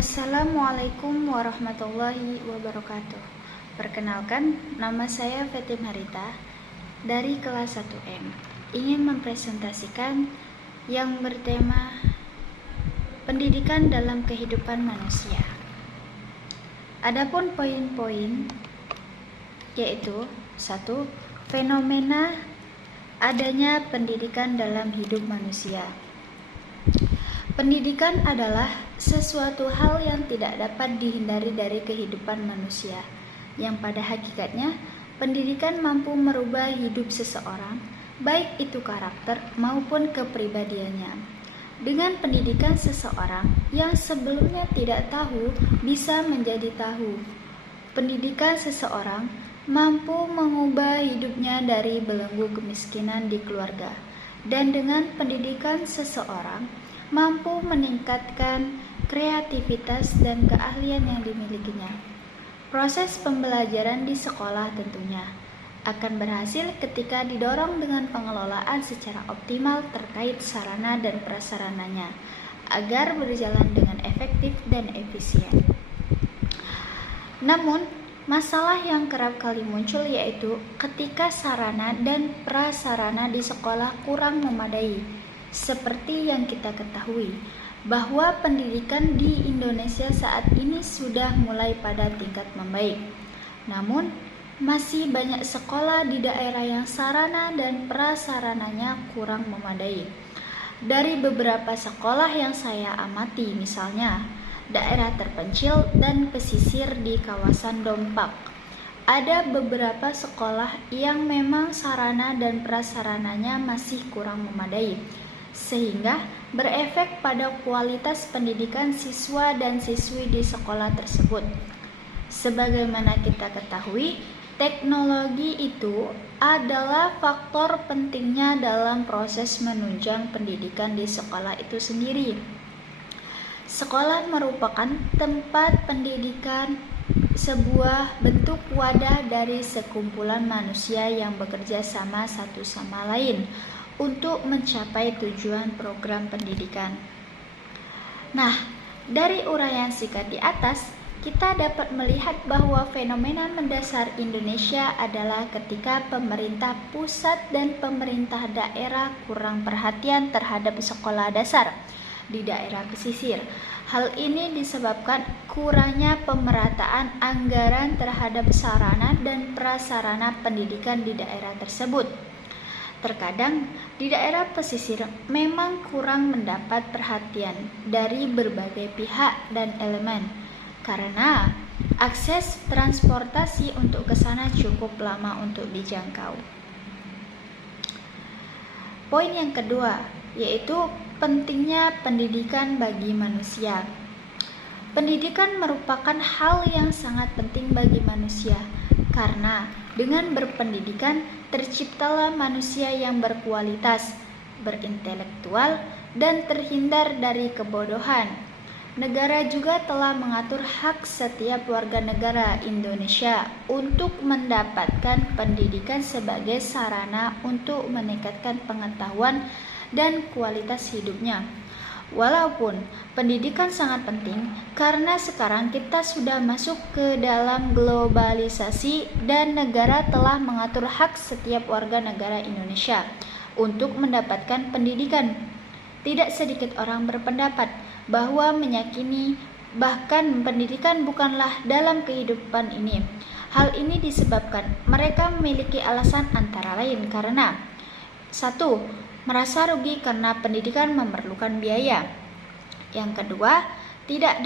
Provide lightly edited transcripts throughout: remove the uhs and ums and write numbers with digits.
Assalamualaikum warahmatullahi wabarakatuh. Perkenalkan, nama saya Fatim Harita dari kelas 1M. Ingin mempresentasikan yang bertema pendidikan dalam kehidupan manusia. Adapun poin-poin yaitu 1. Fenomena adanya pendidikan dalam hidup manusia. Pendidikan adalah sesuatu hal yang tidak dapat dihindari dari kehidupan manusia, yang pada hakikatnya pendidikan mampu merubah hidup seseorang, baik itu karakter maupun kepribadiannya. Dengan pendidikan, seseorang yang sebelumnya tidak tahu bisa menjadi tahu. Pendidikan seseorang mampu mengubah hidupnya dari belenggu kemiskinan di keluarga, dan dengan pendidikan seseorang mampu meningkatkan kreativitas dan keahlian yang dimilikinya. Proses pembelajaran di sekolah tentunya akan berhasil ketika didorong dengan pengelolaan secara optimal terkait sarana dan prasarananya agar berjalan dengan efektif dan efisien. Namun, masalah yang kerap kali muncul yaitu ketika sarana dan prasarana di sekolah kurang memadai. Seperti yang kita ketahui, bahwa pendidikan di Indonesia saat ini sudah mulai pada tingkat membaik. Namun, masih banyak sekolah di daerah yang sarana dan prasarananya kurang memadai. Dari beberapa sekolah yang saya amati, misalnya daerah terpencil dan pesisir di kawasan Dompak, ada beberapa sekolah yang memang sarana dan prasarananya masih kurang memadai, sehingga berefek pada kualitas pendidikan siswa dan siswi di sekolah tersebut. Sebagaimana kita ketahui, teknologi itu adalah faktor pentingnya dalam proses menunjang pendidikan di sekolah itu sendiri. Sekolah merupakan tempat pendidikan, sebuah bentuk wadah dari sekumpulan manusia yang bekerja sama satu sama lain untuk mencapai tujuan program pendidikan. Nah, dari uraian singkat di atas, kita dapat melihat bahwa fenomena mendasar Indonesia adalah ketika pemerintah pusat dan pemerintah daerah kurang perhatian terhadap sekolah dasar di daerah pesisir. Hal ini disebabkan kurangnya pemerataan anggaran terhadap sarana dan prasarana pendidikan di daerah tersebut. Terkadang di daerah pesisir memang kurang mendapat perhatian dari berbagai pihak dan elemen karena akses transportasi untuk ke sana cukup lama untuk dijangkau. Poin yang kedua yaitu pentingnya pendidikan bagi manusia. Pendidikan merupakan hal yang sangat penting bagi manusia karena dengan berpendidikan terciptalah manusia yang berkualitas, berintelektual, dan terhindar dari kebodohan. Negara juga telah mengatur hak setiap warga negara Indonesia untuk mendapatkan pendidikan sebagai sarana untuk meningkatkan pengetahuan dan kualitas hidupnya. Walaupun pendidikan sangat penting karena sekarang kita sudah masuk ke dalam globalisasi dan negara telah mengatur hak setiap warga negara Indonesia untuk mendapatkan pendidikan. Tidak sedikit orang berpendapat bahwa meyakini bahkan pendidikan bukanlah dalam kehidupan ini. Hal ini disebabkan mereka memiliki alasan antara lain karena 1. Merasa rugi karena pendidikan memerlukan biaya. Yang kedua, tidak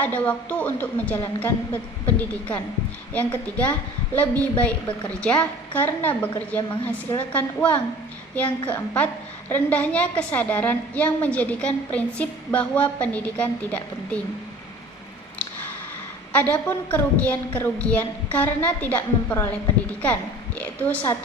ada waktu untuk menjalankan pendidikan. Yang ketiga, lebih baik bekerja karena bekerja menghasilkan uang. Yang keempat, rendahnya kesadaran yang menjadikan prinsip bahwa pendidikan tidak penting. Adapun kerugian-kerugian karena tidak memperoleh pendidikan, yaitu 1.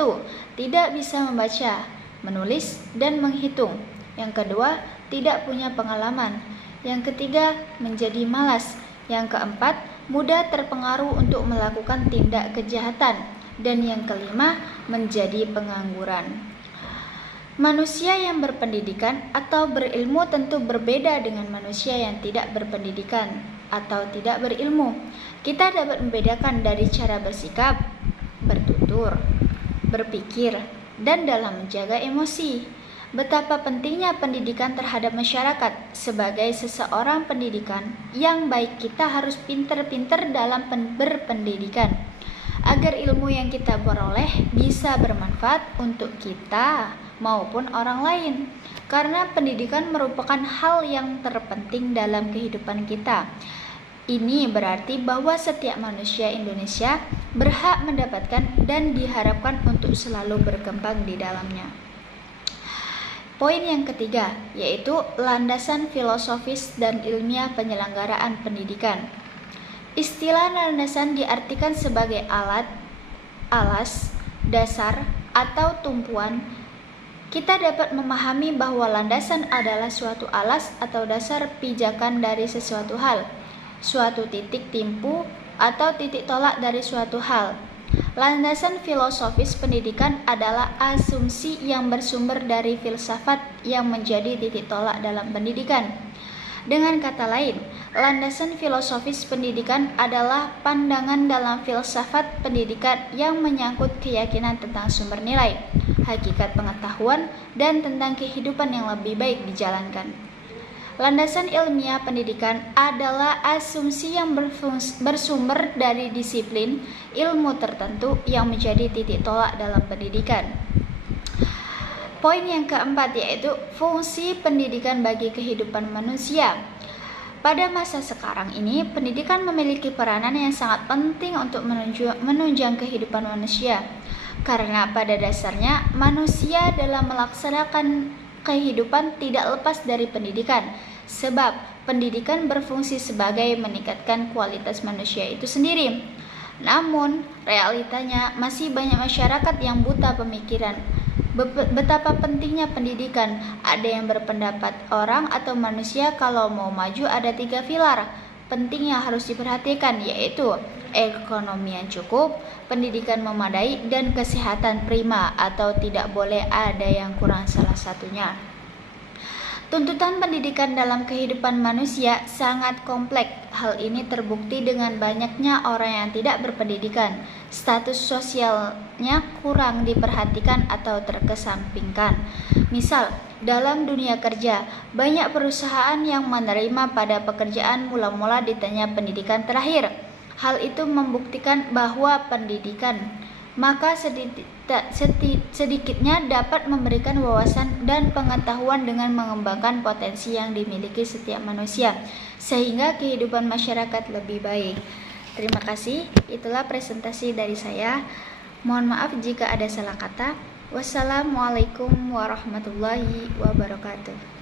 Tidak bisa membaca, menulis, dan menghitung. Yang kedua, tidak punya pengalaman. Yang ketiga, menjadi malas. Yang keempat, mudah terpengaruh untuk melakukan tindak kejahatan. Dan yang kelima, menjadi pengangguran. Manusia yang berpendidikan atau berilmu tentu berbeda dengan manusia yang tidak berpendidikan atau tidak berilmu. Kita dapat membedakan dari cara bersikap, bertutur, berpikir, dan dalam menjaga emosi. Betapa pentingnya pendidikan terhadap masyarakat. Sebagai seseorang pendidikan yang baik, kita harus pintar-pintar dalam berpendidikan, agar ilmu yang kita peroleh bisa bermanfaat untuk kita maupun orang lain. Karena pendidikan merupakan hal yang terpenting dalam kehidupan kita. Ini berarti bahwa setiap manusia Indonesia berhak mendapatkan dan diharapkan untuk selalu berkembang di dalamnya. Poin yang ketiga, yaitu landasan filosofis dan ilmiah penyelenggaraan pendidikan. Istilah landasan diartikan sebagai alat, alas, dasar, atau tumpuan. Kita dapat memahami bahwa landasan adalah suatu alas atau dasar pijakan dari sesuatu hal, suatu titik timpu atau titik tolak dari suatu hal. Landasan filosofis pendidikan adalah asumsi yang bersumber dari filsafat yang menjadi titik tolak dalam pendidikan. Dengan kata lain, landasan filosofis pendidikan adalah pandangan dalam filsafat pendidikan yang menyangkut keyakinan tentang sumber nilai, hakikat pengetahuan, dan tentang kehidupan yang lebih baik dijalankan. Landasan ilmiah pendidikan adalah asumsi yang bersumber dari disiplin ilmu tertentu yang menjadi titik tolak dalam pendidikan. Poin yang keempat, yaitu fungsi pendidikan bagi kehidupan manusia. Pada masa sekarang ini, pendidikan memiliki peranan yang sangat penting untuk menunjang kehidupan manusia. Karena pada dasarnya, manusia dalam melaksanakan kehidupan tidak lepas dari pendidikan, sebab pendidikan berfungsi sebagai meningkatkan kualitas manusia itu sendiri. Namun, realitanya masih banyak masyarakat yang buta pemikiran. Betapa pentingnya pendidikan. Ada yang berpendapat orang atau manusia kalau mau maju ada 3 pilar penting yang harus diperhatikan, yaitu ekonomi yang cukup, pendidikan memadai, dan kesehatan prima atau tidak boleh ada yang kurang salah satunya. Tuntutan pendidikan dalam kehidupan manusia sangat kompleks. Hal ini terbukti dengan banyaknya orang yang tidak berpendidikan. Status sosialnya kurang diperhatikan atau terkesampingkan. Misal, dalam dunia kerja, banyak perusahaan yang menerima pada pekerjaan mula-mula ditanya pendidikan terakhir. Hal itu membuktikan bahwa pendidikan maka sedikitnya dapat memberikan wawasan dan pengetahuan dengan mengembangkan potensi yang dimiliki setiap manusia, sehingga kehidupan masyarakat lebih baik. Terima kasih, itulah presentasi dari saya. Mohon maaf jika ada salah kata. Wassalamualaikum warahmatullahi wabarakatuh.